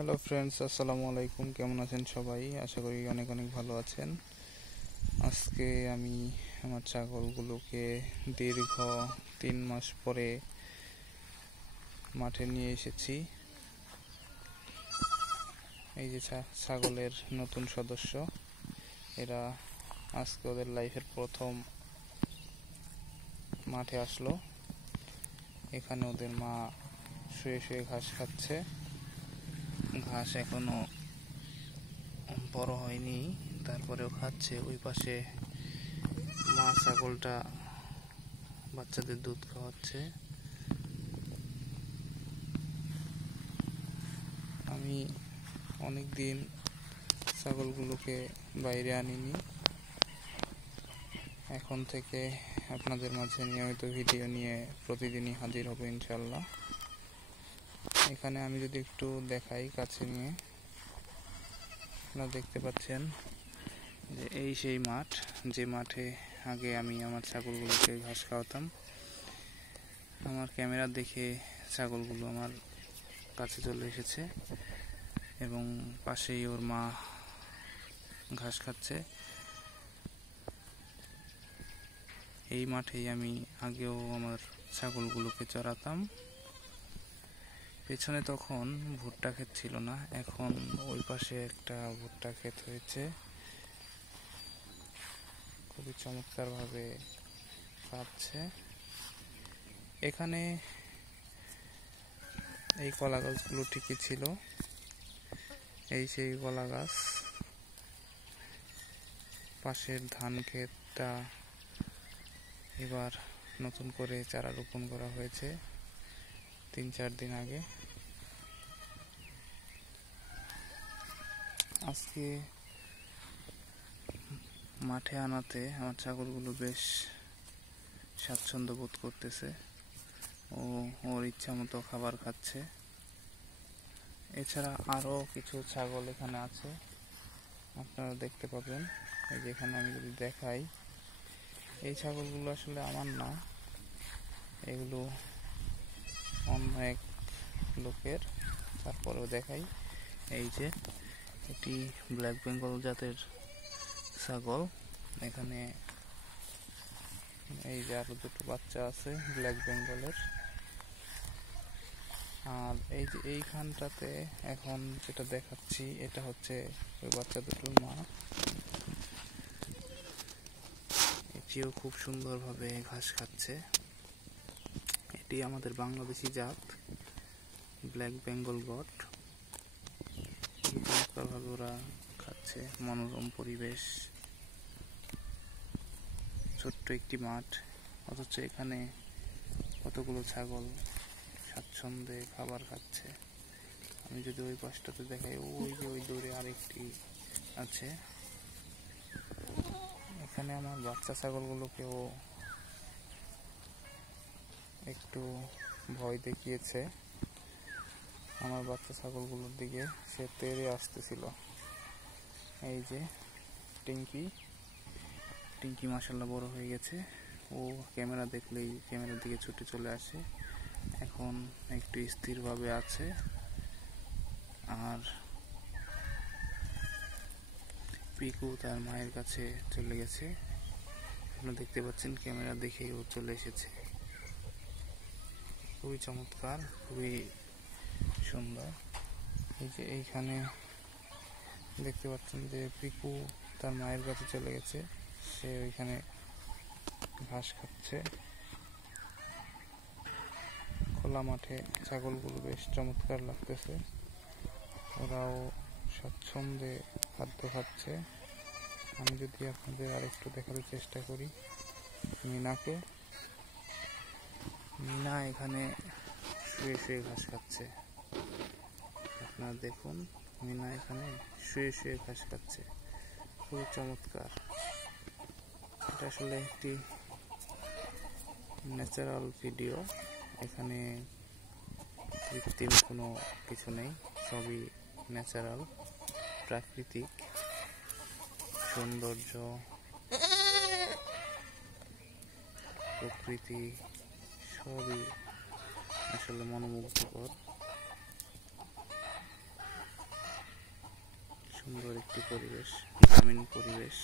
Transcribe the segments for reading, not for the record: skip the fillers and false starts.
Hello friends, আসসালামু আলাইকুম। কেমন আছেন সবাই? আশা করি অনেক অনেক ভালো আছেন। আজকে আমি আমার ছাগলগুলোকে দীর্ঘ 3 মাস পরে মাঠে নিয়ে এসেছি। এই যে ছাগলের নতুন সদস্য, এরা আজকে ওদের লাইফের প্রথম মাঠে আসলো। এখানে ওদের মা শুয়ে শুয়ে ঘাস খাচ্ছে। ঘাস এখনো বড় হয়নি, তারপরেও খাচ্ছে। ওই পাশে মা ছাগলটা বাচ্চাদের দুধ খাওয়াচ্ছে। আমি অনেক দিন ছাগলগুলোকে বাইরে আনিনি। এখন থেকে আপনাদের মাঝে নিয়মিত ভিডিও নিয়ে প্রতিদিনই হাজির হব ইনশাল্লাহ। এখানে আমি যদি একটু দেখাই কাছে নিয়ে, আপনারা দেখতে পাচ্ছেন যে এই সেই মাঠ, যে মাঠে আগে আমি আমার ছাগলগুলোকে ঘাস খাওয়াতাম। আমার ক্যামেরা দেখে ছাগলগুলো আমার কাছে চলে এসেছে এবং পাশেই ওর মা ঘাস খাচ্ছে। এই মাঠেই আমি আগেও আমার ছাগলগুলোকে চড়াতাম। পেছনে তখন ভুট্টা ক্ষেত ছিল না, এখন ওই পাশে একটা ভুট্টা ক্ষেত হয়েছে। খুবই চমৎকারভাবে খাচ্ছে। এখানে এই কলা গাছগুলো ঠিকই ছিল, এই সেই কলা গাছ। পাশের ধান ক্ষেতটা এবার নতুন করে চারা রোপণ করা হয়েছে 3-4 দিন আগে। আজকে মাঠে আনাতে আমার ছাগলগুলো বেশ স্বাচ্ছন্দ্য বোধ করতেছে ও ওর ইচ্ছা মতো খাবার খাচ্ছে। এছাড়া আরও কিছু ছাগল এখানে আছে, আপনারা দেখতে পাবেন। এই যে এখানে আমি যদি দেখাই, এই ছাগলগুলো আসলে আমার না, এগুলো অন্য এক লোকের। তারপরেও দেখাই, এই যে এটি ব্ল্যাক বেঙ্গল জাতের ছাগল। এখানে এই যে আরো দুটো বাচ্চা আছে ব্ল্যাক বেঙ্গলের। আর এই যে এইখানটাতে এখন যেটা দেখাচ্ছি, এটা হচ্ছে ওই বাচ্চা দুটোর মা। এটিও খুব সুন্দরভাবে ঘাস খাচ্ছে। এটি আমাদের বাংলাদেশি জাত ব্ল্যাক বেঙ্গল গট। চমৎকারভাবে ওরা খাচ্ছে। মনোরম পরিবেশ, ছোট্ট একটি মাঠ, অথচ এখানে কতগুলো ছাগল স্বাচ্ছন্দ্যে খাবার খাচ্ছে। আমি যদি ওই পাশটাতে দেখাই, ওই যে ওই দূরে আরেকটি আছে। এখানে আমার বাচ্চা ছাগলগুলোকেও একটু ভয় দেখিয়েছে। আমার বাচ্চা ছাগলগুলোর দিকে সে তেড়ে আসতেছিল। এই যে টিঙ্কি মাশাআল্লাহ বড় হয়ে গেছে। ও ক্যামেরা দেখলেই ক্যামেরার দিকে ছুটে চলে আসে। এখন একটু স্থিরভাবে আছে। আর পিকু তার মায়ের কাছে চলে গেছে। আপনারা দেখতে পাচ্ছেন, ক্যামেরা দেখেই ও চলে এসেছে। খুবই চমৎকার, খুবই সুন্দর। এই যে এইখানে দেখতে পাচ্ছেন যে পিকু তার মায়ের কাছে চলে গেছে, সে ওইখানে ঘাস খাচ্ছে। খোলা মাঠে ছাগলগুলো বেশ চমৎকার লাগতেছে, ওরাও স্বাচ্ছন্দ্যে খাদ্য খাচ্ছে। আমি যদি আপনাদের আরেকটু দেখাতে চেষ্টা করি মিনা এখানে শুয়ে শুয়ে ঘাস খাচ্ছে। আপনারা দেখুন, মিনা এখানে শুয়ে শুয়ে ঘাস খাচ্ছে। খুবই চমৎকার। এটা আসলে একটি ন্যাচারাল ভিডিও। এখানে কৃত্রিম কোনো কিছু নেই, সবই ন্যাচারাল, প্রাকৃতিক সৌন্দর্য, প্রকৃতি সবই আসলে মনোমুগ্ধকর। সুন্দর একটি পরিবেশ, গ্রামীণ পরিবেশ।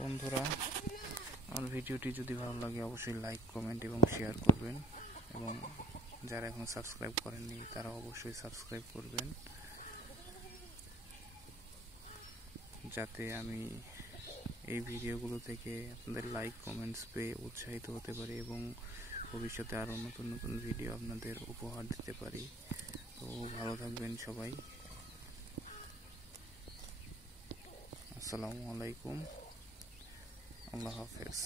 বন্ধুরা, আমার ভিডিওটি যদি ভালো লাগে অবশ্যই লাইক, কমেন্ট এবং শেয়ার করবেন, এবং যারা এখন সাবস্ক্রাইব করেননি তারা অবশ্যই সাবস্ক্রাইব করবেন, যাতে আমি এই ভিডিওগুলো থেকে আপনাদের লাইক কমেন্টস পেয়ে উৎসাহিত হতে পারি এবং ভবিষ্যতে আরও নতুন নতুন ভিডিও আপনাদের উপহার দিতে পারি। তো ভালো থাকবেন সবাই। আসসালামু আলাইকুম, আল্লাহ হাফেজ।